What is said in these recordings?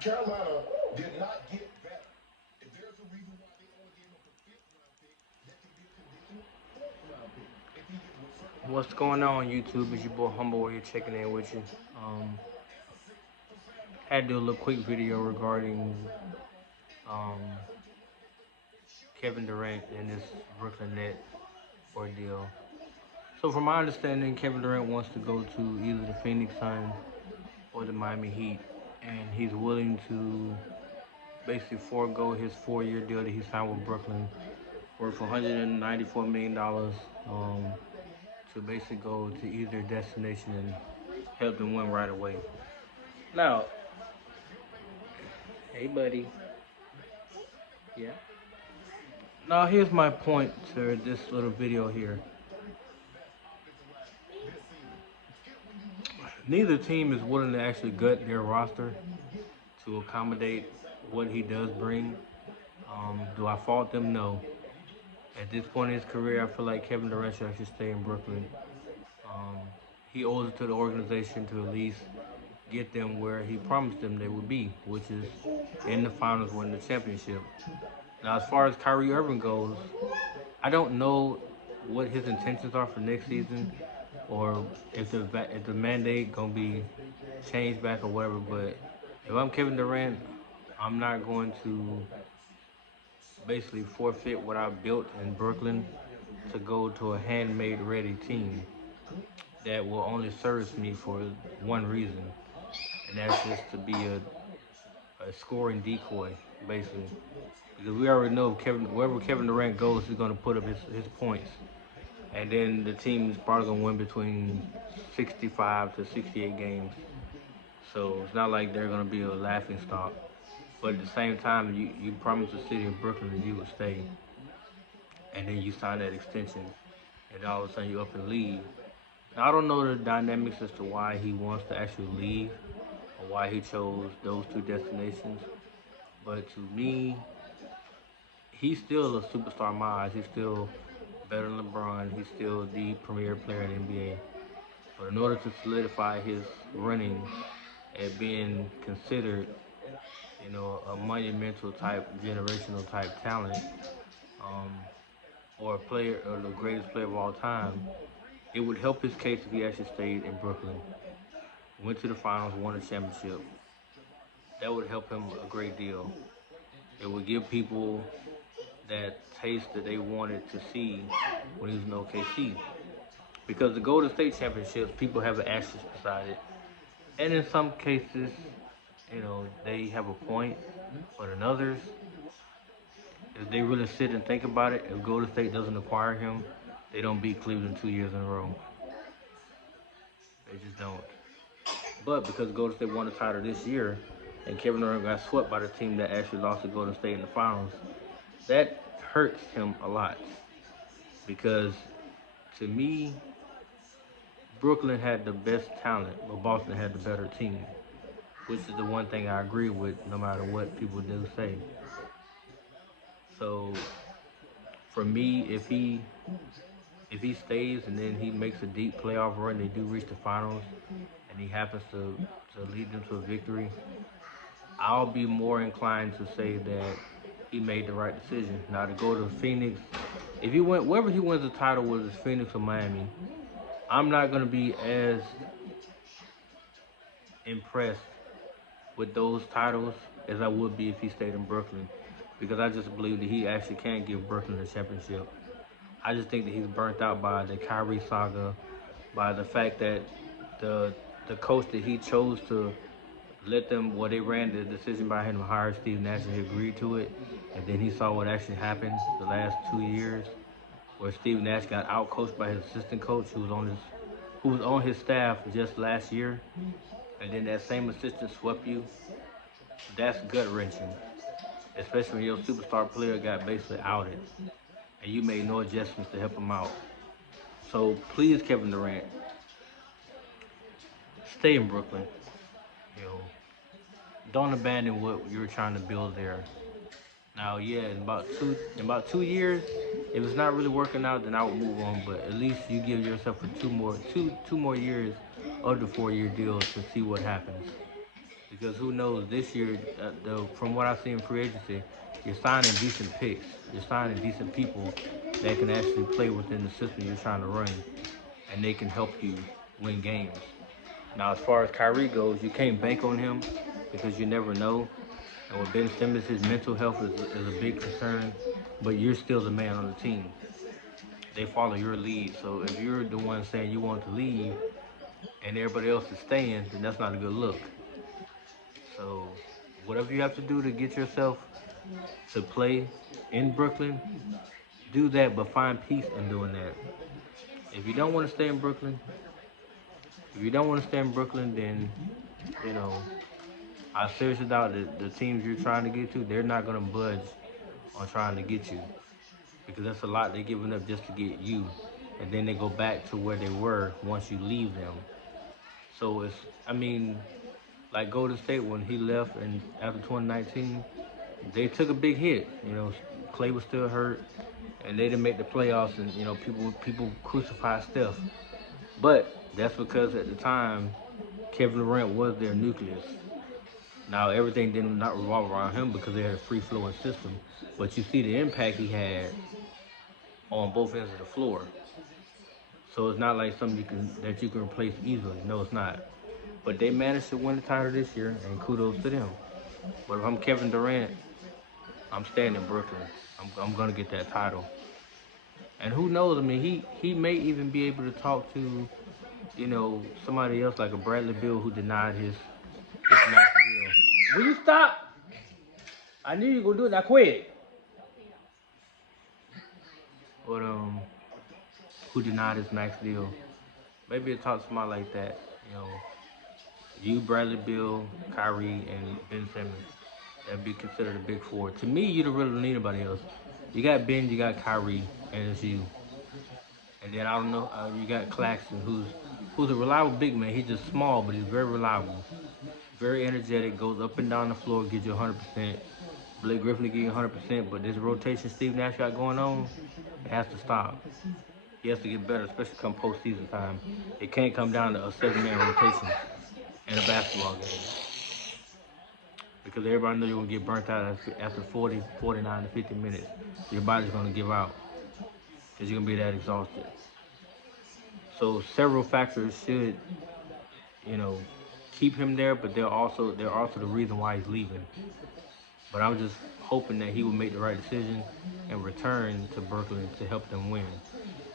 Carolina did not get better. If there's a reason why they only gave up a fifth round pick, that could be a conditional fourth round pick. If he get with certain What's going on, YouTube? It's your boy Humble here checking in with you. Had to do a little quick video regarding um, Kevin Durant and this Brooklyn Net ordeal. So, from my understanding, Kevin Durant wants to go to either the Phoenix Suns or the Miami Heat, and he's willing to basically forego his 4-year deal that he signed with Brooklyn worth $194 million to basically go to either destination and help them win right away. Now, hey buddy, yeah. Now here's my point to this little video here. Neither team is willing to actually gut their roster to accommodate what he does bring. Do I fault them? No. At this point in his career, I feel like Kevin Durant should actually stay in Brooklyn. Um, he owes it to the organization to at least get them where he promised them they would be, which is in the finals, winning the championship. Now, as far as Kyrie Irving goes, I don't know what his intentions are for next season, or if the mandate gonna be changed back or whatever. But if I'm Kevin Durant, I'm not going to basically forfeit what I built in Brooklyn to go to a handmade ready team that will only service me for one reason, and that's just to be a scoring decoy, basically. Because we already know wherever Kevin Durant goes, he's going to put up his points. And then the team is probably going to win between 65 to 68 games. So it's not like they're going to be a laughing stock. But at the same time, you promised the city of Brooklyn that you would stay. And then you sign that extension. And all of a sudden you up and leave. Now, I don't know the dynamics as to why he wants to actually leave or why he chose those two destinations. But to me, he's still a superstar in my eyes. He's still better than LeBron. He's still the premier player in the NBA. But in order to solidify his running and being considered, a monumental type, generational type talent, um, or a player or the greatest player of all time, it would help his case if he actually stayed in Brooklyn, went to the finals, won a championship. That would help him a great deal. It would give people that taste that they wanted to see when he was in OKC. Because the Golden State Championships, people have an asterisk beside it. And in some cases, they have a point. But in others, if they really sit and think about it, if Golden State doesn't acquire him, they don't beat Cleveland 2 years in a row. They just don't. But because Golden State won the title this year, and Kevin Durant got swept by the team that actually lost to Golden State in the finals, that hurts him a lot. Because to me, Brooklyn had the best talent, but Boston had the better team, which is the one thing I agree with no matter what people do say. So for me, if he stays and then he makes a deep playoff run, they do reach the finals, and he happens to lead them to a victory, I'll be more inclined to say that he made the right decision. Now to go to Phoenix, if he went wherever he wins the title, whether it's Phoenix or Miami, I'm not gonna be as impressed with those titles as I would be if he stayed in Brooklyn, because I just believe that he actually can give Brooklyn a championship. I just think that he's burnt out by the Kyrie saga, by the fact that the the coach that he chose to let them, well, they ran the decision by him to hire Steve Nash, and he agreed to it. And then he saw what actually happened the last 2 years, where Steve Nash got outcoached by his assistant coach, who was on his staff just last year, and then that same assistant swept you. That's gut wrenching, especially when your superstar player got basically outed and you made no adjustments to help him out. So please, Kevin Durant, stay in Brooklyn. You know, don't abandon what you're trying to build there. Now, yeah, in about 2 years, if it's not really working out, then I would move on. But at least you give yourself a two more years of the 4-year deal to see what happens. Because who knows, this year, from what I see in free agency, you're signing decent picks. You're signing decent people that can actually play within the system you're trying to run, and they can help you win games. Now, as far as Kyrie goes, you can't bank on him because you never know. And with Ben Simmons, his mental health is a big concern, but you're still the man on the team. They follow your lead. So if you're the one saying you want to leave and everybody else is staying, then that's not a good look. So whatever you have to do to get yourself to play in Brooklyn, do that, but find peace in doing that. If you don't want to stay in Brooklyn, if you don't want to stay in Brooklyn, then you know I seriously doubt that the teams you're trying to get to, they're not gonna budge on trying to get you because that's a lot they're giving up just to get you, and then they go back to where they were once you leave them. So it's, I mean, like Golden State when he left and after 2019, they took a big hit. You know, Clay was still hurt, and they didn't make the playoffs, and you know people crucified Steph, but that's because at the time Kevin Durant was their nucleus. Now everything did not revolve around him because they had a free flowing system, but you see the impact he had on both ends of the floor. So it's not like something that you can replace easily. No, it's not. But they managed to win the title this year, and kudos to them. But if I'm Kevin Durant, I'm staying in Brooklyn. I'm gonna get that title. And who knows? I mean, he may even be able to talk to, you know, somebody else like a Bradley Beal who denied his massive deal. Will you stop? I knew you were gonna do it. I quit. But who denied his max deal? Maybe talk to somebody like that. You know, you, Bradley Beal, Kyrie, and Ben Simmons. That'd be considered a big four. To me, you don't really need anybody else. You got Ben, you got Kyrie, and it's you. And then I don't know, you got Claxton, who's a reliable big man. He's just small, but he's very reliable, very energetic, goes up and down the floor, gives you 100%. Blake Griffin gives you 100%, but this rotation Steve Nash got going on, it has to stop. He has to get better, especially come postseason time. It can't come down to a 7-man rotation in a basketball game. Because everybody knows you're going to get burnt out after 40, 49 to 50 minutes. Your body's going to give out because you're going to be that exhausted. So several factors should, you know, keep him there, but they're also the reason why he's leaving. But I'm just hoping that he will make the right decision and return to Brooklyn to help them win.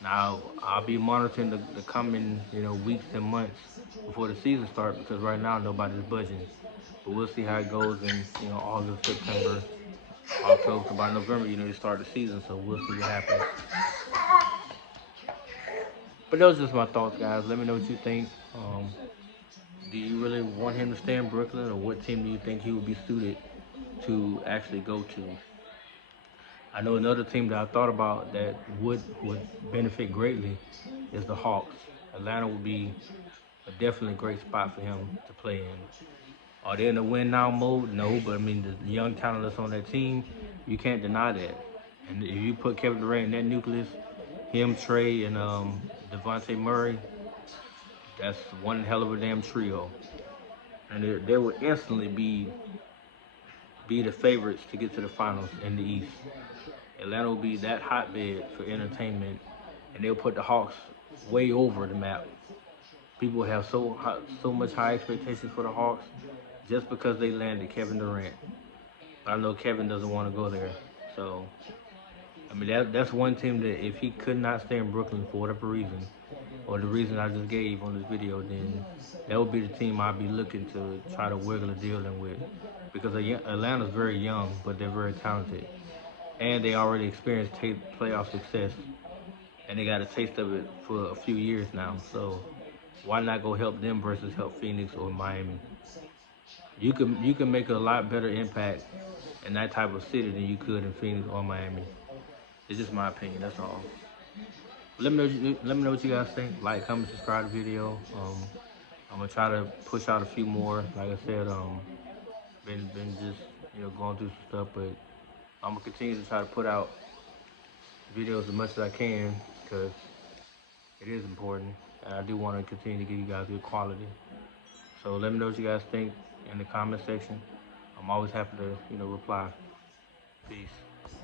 Now, I'll be monitoring the coming, you know, weeks and months before the season starts because right now nobody's budging. But we'll see how it goes in, you know, August, September, October. By November, you know, you start the season, so we'll see what happens. But those are just my thoughts, guys. Let me know what you think. Do you really want him to stay in Brooklyn, or what team do you think he would be suited to actually go to? I know another team that I thought about that would benefit greatly is the Hawks. Atlanta would be a definitely great spot for him to play in. Are they in the win now mode? No, but I mean the young talent that's on that team, you can't deny that. And if you put Kevin Durant in that nucleus, him, Trey, and Devontae Murray, that's one hell of a damn trio. And they would instantly be the favorites to get to the finals in the East. Atlanta will be that hotbed for entertainment, and they'll put the Hawks way over the map. People have so much high expectations for the Hawks just because they landed Kevin Durant. But I know Kevin doesn't want to go there, so I mean that's one team that if he could not stay in Brooklyn for whatever reason, or the reason I just gave on this video, then that would be the team I'd be looking to try to wiggle a deal in with, because Atlanta's very young, but they're very talented, and they already experienced playoff success, and they got a taste of it for a few years now. So why not go help them versus help Phoenix or Miami? You can make a lot better impact in that type of city than you could in Phoenix or Miami. It's just my opinion. That's all. Let me know what you guys think. Like, comment, subscribe to the video. I'm gonna try to push out a few more. Like I said, been just going through some stuff, but I'm gonna continue to try to put out videos as much as I can because it is important, and I do want to continue to give you guys good quality. So let me know what you guys think. in the comment section. I'm always happy to, reply. Peace.